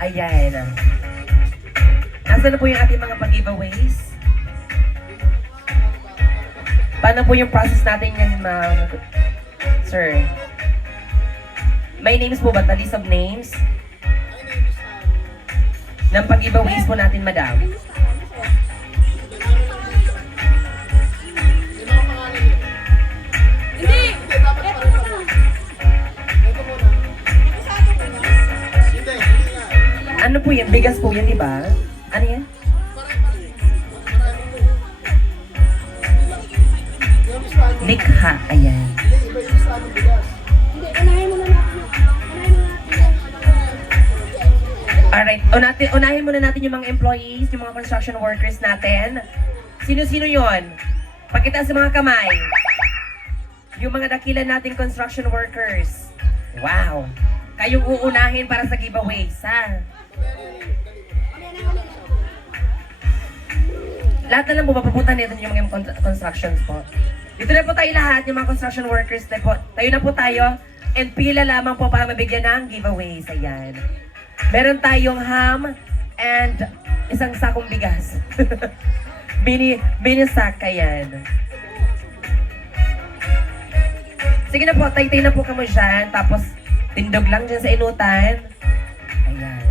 Ayan. Nasaan na po yung ating mga pag-giveaways? Paano po yung process natin yan, ma'am? Sir? May names po ba? The list of names? Ng pag-giveaways po natin, madam. Ano po yan? Bigas po yan, di ba? Ano yan? Likha. Ayan. Alright. Unahin muna natin yung mga employees, yung mga construction workers natin. Sino-sino yon? Pakita sa mga kamay. Yung mga dakila nating construction workers. Wow. Kayong uunahin para sa giveaways, ha? Lahat na lang po, mapapunta nito yung mga constructions po. Dito na po tayo lahat, yung mga construction workers na po. Tayo na po tayo, and pila lamang po para mabigyan ng giveaways. Ayan. Meron tayong ham and isang sakong bigas. mini sack, ayan. Sige na po, tay-tay na po kamo dyan. Tapos, tindog lang dyan sa inutan. Ayan.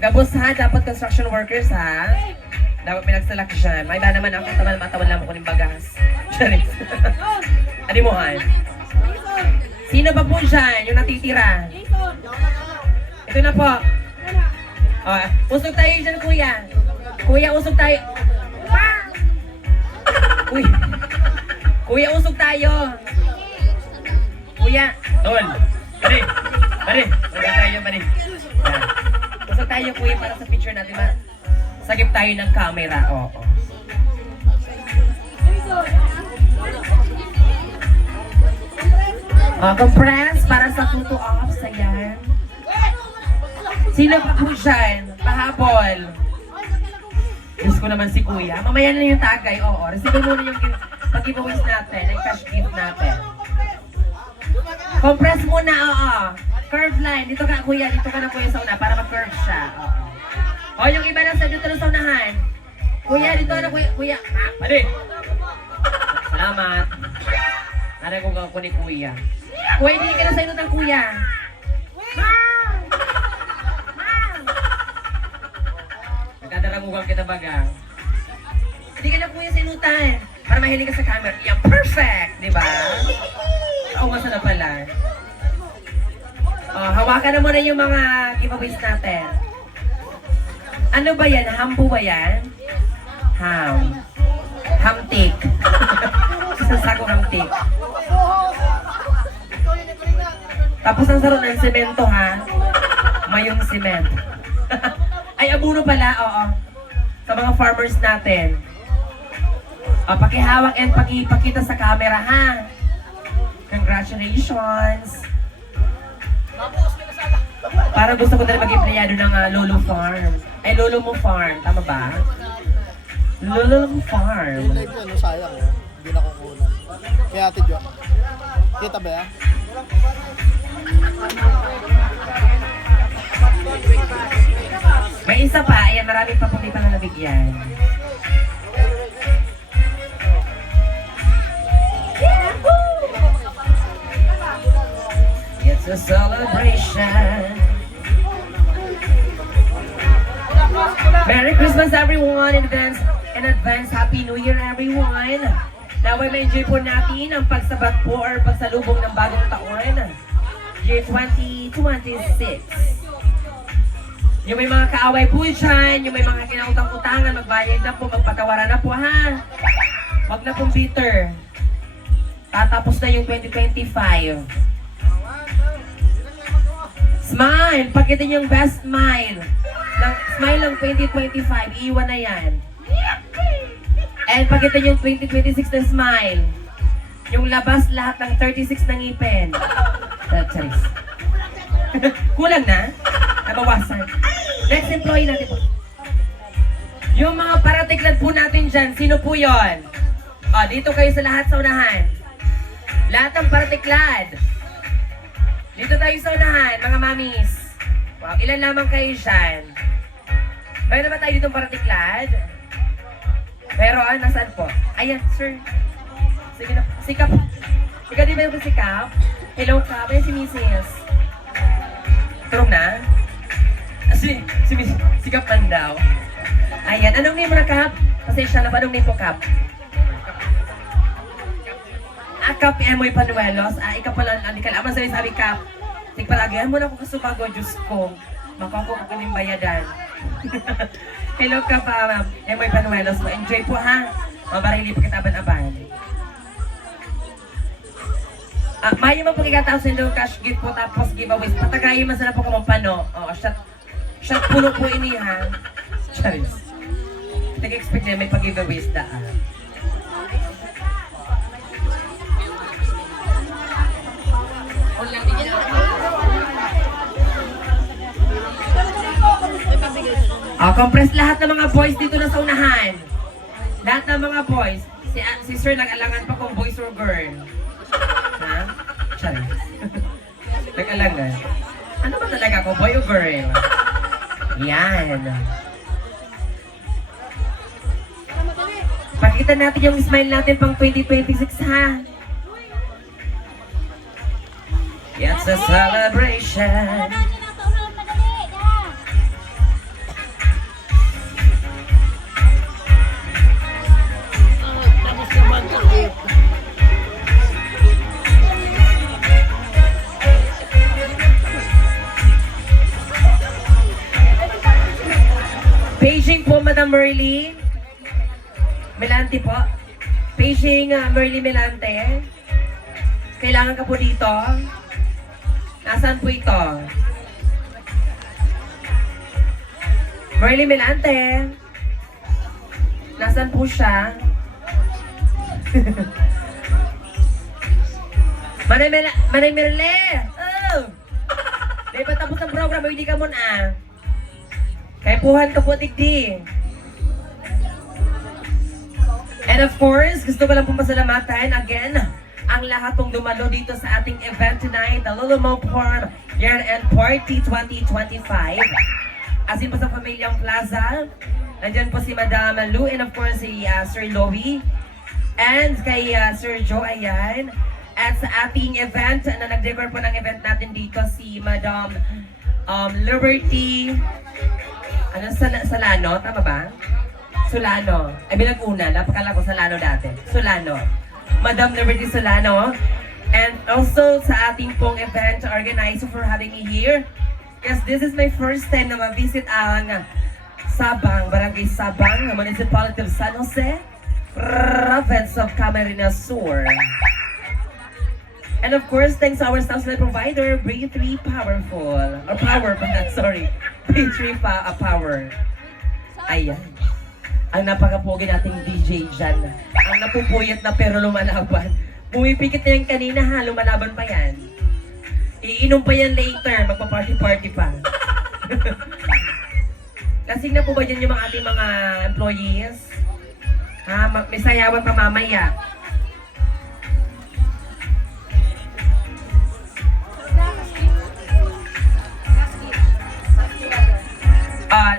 Gabos ha, dapat construction workers ha. Dapat pinagsalak dyan. May ba naman ako, matawan lang ako ng bagas. Charis. Animuhan. Sino ba po dyan, yung natitira? Ito na po. Usog tayo dyan, kuya. Kuya, usog tayo. Kuya, usog tayo. Kuya. Tol. Pare. Usog tayo, pare. Usog tayo, kuya, para sa picture natin. Sagip tayo ng camera. Oo. Compress para sa photo ops. Ayan. Sino pa po dyan? Pahabol. Diyos ko naman si kuya. Mamaya na yung tagay. Oo. Receive muna yung pag-giveaways natin. Yung cash gift natin. Compress muna. Oo. Curve line. Dito ka kuya. Dito ka na kuya sa una para mag-curve siya. Oo. O, yung iba na sa dito na sa unahan. Kuya, dito na kuya. Kuya. Pwede. Salamat. Naray ko ako ni kuya. Kuya, hindi ka na sa inutang kuya. Nagdadaragugan kita baga. Hindi ka na kuya sa inutan. Para mahilig ka sa camera. Yeah, perfect! Di ba? Oo, masa na pala. Hawakan na muna yung mga giveaways natin. Ano ba yan? Ham po ba yan? Ham. Hamtik. Isang sakong hamtik. Tapos ang sarap ng semento, ha? Mayong cement. Ay, abuno pala, oo. Sa mga farmers natin. Pakihawak and pakipakita sa camera, ha? Congratulations! Para gusto ko na maging empleyado ng Lolo Farm. Ay, Lolo Mo Farm. Tama ba? Lolo Mo Farm. Yung live yun, sayang eh. Hindi na kukunan. Kaya ate Jo. Kita ba yan? May isa pa. Ayan, marami pa po di pa na nabigyan. It's a celebration. Merry Christmas everyone in advance Happy New Year everyone. Naway ma-enjoy po natin ang pagsabat po or pagsalubong ng bagong taon. Year 2026. Yung may mga kaaway po dyan, yung may mga kinautang-utangan, magbayad na po, magpatawaran na po ha. Wag na pong bitter. Tatapos na yung 2025. Smile! Pakita niyo yung best smile. Smile ng 2025. Iiwan na yan. And pakita niyo yung 2026 na smile. Yung labas lahat ng 36 na ngipin. Charis. Kulang na? Nabawasan. Next employee natin po. Yung mga paratiklad po natin dyan, sino po yon? Dito kayo sa lahat sa unahan. Lahat ng paratiklad. Dito tayo sa unahan, mga mamis. Wow, ilan lamang kayo dyan? Mayroon ba tayo ditong partiklad? Meron? Nasaan po? Ayan, sir. Sige na. Sikap. Ikaw di ba yung sikap? Hello, Kap. Ayan si Mrs. Turong na? Si Mrs. Sikap man daw. Ayan. Anong name mo na, Kap? Pasensya na ba? Anong name po, Kap? Kap, Emoy Panuelos. Ikaw pala, hindi ka lamang sabi, Kap. Tigpalagayan mo na ako kasubago, Diyos ko. Makako ka kaming bayadan. Hello ka pa, ma'am. Emoy Panuelos po. Enjoy po, ha? Mabarili pa kitaban-aban. Mayo mo pagkikataos yung cash gift po tapos giveaways. Patagayin man sana po kamang pano. Shot puno po ini, ha? Charis. Nag-expect na may pag-giveaways daan. Compress lahat ng mga boys dito na sa unahan. Lahat ng mga boys. Si Sir nag-alangan pa kung boys or girl. Ha? Sorry. Nag-alangan. Ano ba talaga ako? Boy or girl? Yan. Pakita natin yung smile natin pang 2026, ha? It's a celebration. Paging po, Madam Merly. Melante po. Paging Merly Melante. Kailangan ka po dito. Nasaan po ito? Merly Melante. Nasaan po siya? Manay Merle! Oh! Di ba tapos ang program? Hindi ka muna. Kaya puhan ka po, digdi. And of course, gusto ko lang pong pasalamatan again ang lahat pong dumalo dito sa ating event tonight, the Lulumo Porn Year-End Party 2025. As in po sa Pamilyang Plaza, nandyan po si Madam Lou and of course si Sir Louie and kay Sir Joe, ayan. At sa ating event, na nag-decor po ng event natin dito si Madam Liberty Solano, tama ba? Solano. Ay, binag-una. Napakala ko Solano dati. Solano. Madam Liberty Solano. And also sa ating pong event organizer for having me here. Yes, this is my first time na ma-visit ang Sabang, Barangay Sabang, Municipality of San Jose, Province of Camarines Sur. And of course, thanks to our Southland provider, Breathe3 Powerful. Or Power pala, sorry. Breathe3 Power. Ayan. Ang napakapogi nating DJ dyan. Ang napupuyat na pero lumalaban. Pumipikit na yan kanina, ha, lumalaban pa yan. Iinom pa yan later, magpa-party-party pa. Lasing na po ba dyan yung mga ating mga employees? Ha, may sayawan pa mamaya.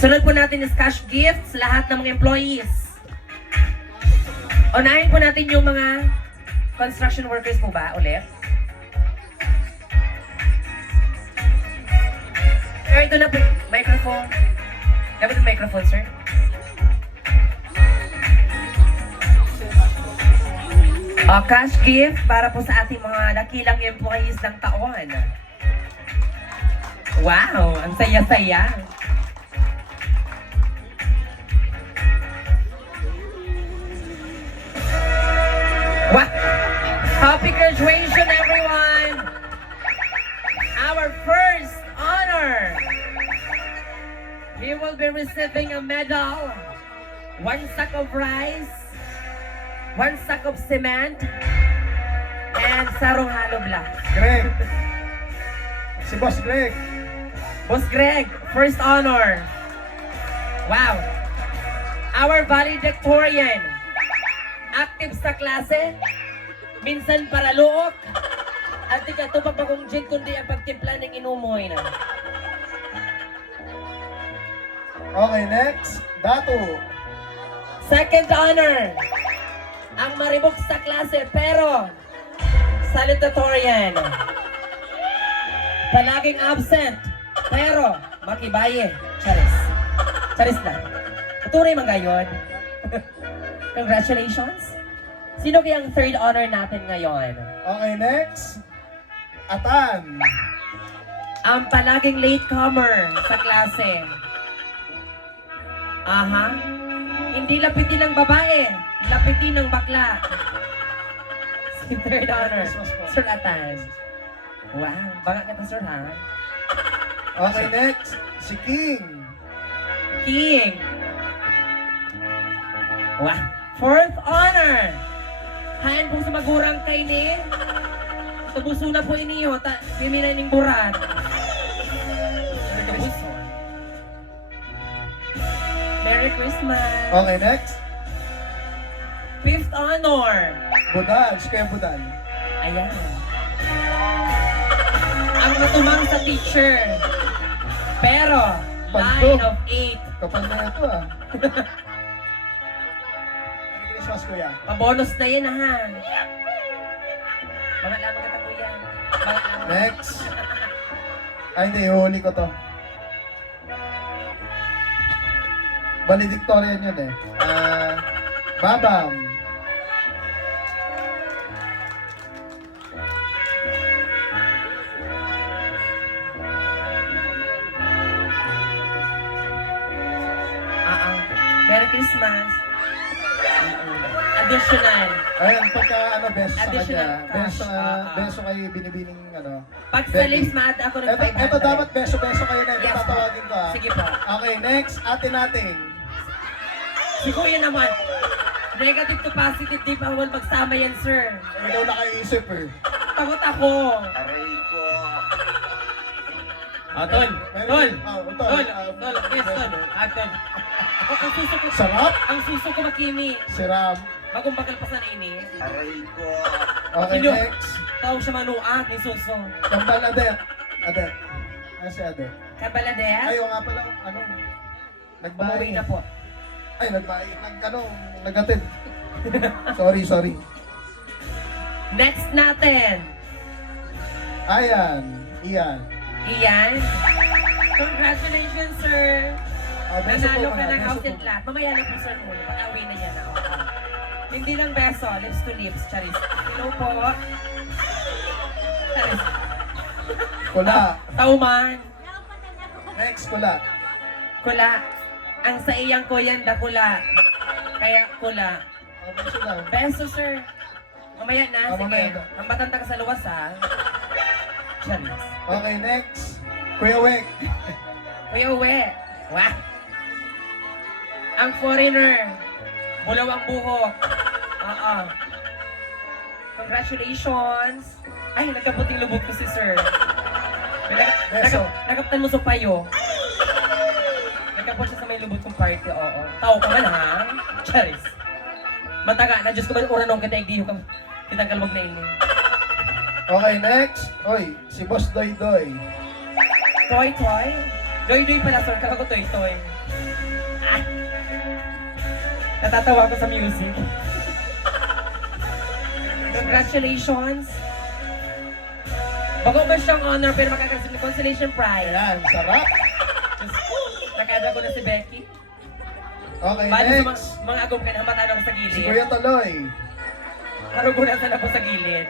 Sunod po natin is cash gifts, lahat ng mga employees. Unahin po natin yung mga construction workers po ba, ulit? Sir, ito na po, microphone. Dapat yung microphone, sir. Cash gift para po sa ating mga dakilang employees ng taon. Wow, ang saya-saya. What? Happy graduation, everyone! Our first honor! We will be receiving a medal, 1 sack of rice, 1 sack of cement, and sarong halo black. Greg. Si Boss Greg. Boss Greg, first honor. Wow! Our valedictorian, active sa klase, minsan para luok, at di ka ito pagpagong gin kundi ang pagtimpla ng inumoy na. Okay, next. Datu. Second honor, ang maribok sa klase pero salutatorian. Palaging absent pero makibaye. Charis. Charis na. Tuturay man gayon. Congratulations. Sino kayang third honor natin ngayon? Okay, next. Atan. Ang palaging latecomer sa klase. Aha. Hindi lapitin ng babae, lapitin ng bakla. Si third honor, Sir Atan. Wow, baka kita sir ha? Okay, next. Si King. King. Wow. Fourth honor. Hayan pong sumagurang kay ni. Tubuso na po iniyo, piminan ng burat. Tubuso. Merry Christmas. Okay, next. Fifth honor. Budal. Si Kuya Budal. Ayan. Ang matumang sa teacher. Pero, line Bando. of 8. Kapal na ito ah. Merry Christmas, Kuya. Pabonus na yan ha. Mga lamang kata kuya. Mga lamang. Next. Ay, hindi. Huli ko to. Valedictorian yun eh. Babam. Merry Christmas. Additional. Ayun, pagka beso sa Additional kanya. cash. Beso kay binibining Pag sa Becky. lips, maata ako ng 500. Ito dapat beso-beso kayo na ito. Yes, po. Tatawagin ko ah. Sige po. Okay, next. Atin natin. Si Kuya naman. Negative to positive, di pa wal magsama yan, sir. Ikaw nakaisip eh. Takot ako. Tol. Tol. Tol. Tol. Yes, Tol. Tol. Ang suso ko. Sarap. Ang suso ko makimi. Si Ram. Bagong bakal pa sa ini. Okay, Sino? next. Tao siya manuat ni suso. Kampal Adet. Adet. Ano si Adet? Kabalades. Ayaw nga pala, Umuwi nagbahay. na po. Ay, nagbahay. Nagatid. Sorry. Next natin. Ayan. Iyan. Iyan. Congratulations, sir. Beso po Nanalo ka muna, ng beso house po and muna. flat. Mamaya na po, sir, muna. Pag-awi na yan. Ako. Hindi lang beso. Lips to lips. Charis. Hello po. Charis. Kula. Tauman. Next, kula. Kula. Ang sa iyang ko yan, dakula. Kaya kula. Beso daw. Beso, sir. Mamaya na. Sige. Mamaya na. Ang batanta ka sa luwas, ha? Charis. Okay, next. Kuya Wek. Kuya Uwe. Wah! Ang foreigner. Bulaw ang buhok. Oo. Congratulations. Ay, nagkaputing lubog ko si sir. Beso. Nagkaptan mo sa payo. Nagkapot siya sa may lubog kong party, oo. Tao ka man, ha? Charis. Mataga na, Diyos ko ba, uranong kita, igdiyo ka. Kitang kalwag na ini. Okay, next. Oy, si Boss Doy Doy. Toy, toy. Doy-doy pala, sir. Kala ko toy-toy. Ah! Natatawa ko sa music. Congratulations. Bago ba siyang honor pero makakasin ng consolation prize. Ayan, sarap. Diyos ko, nakada ko na si Becky. Okay, Bali sa next. mga agom ka na matanaw ko sa Si gilid. Kuya Taloy. Karugunan sa po sa gilid.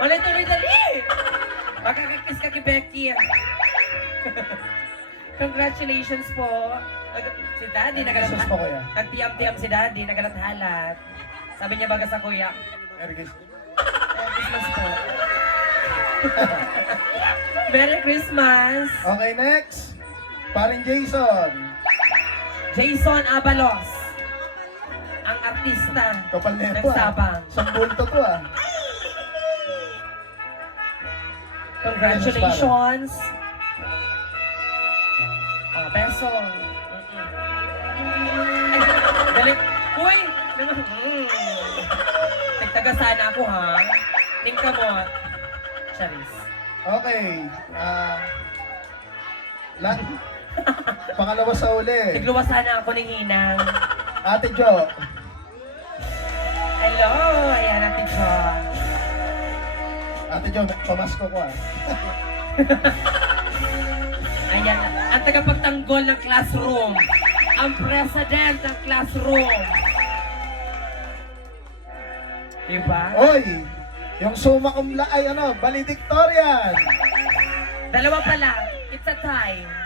Wala tuloy dali! Makakakis ka kay Becky. Congratulations po. Si Daddy, Christmas po, Kuya. nagtiyam-tiyam si Daddy, nagalat-halat. Sabi niya baga sa kuya, Merry Christmas. Merry Christmas po. Merry Christmas! Okay, next. Paring Jason. Jason Abalos. Ang artista. Kapal na ito Nagsabang. Isang bulto to ah. Congratulations! Oh, beso. Ay, dali. Uy! Nagtaga sana ako ha. Ning kamot. Charis. Okay. Pangalawa sa uli. Nagluwasan na ako ng hinang. Ate Jo. Hello, ayan natin siya. Ate Jo, pamasko ko ah. Ayan, ang tagapagtanggol ng classroom. Ang president ng classroom. Diba? Oy! Yung summa cum laude ay valedictorian. Dalawa pa lang. It's a tie.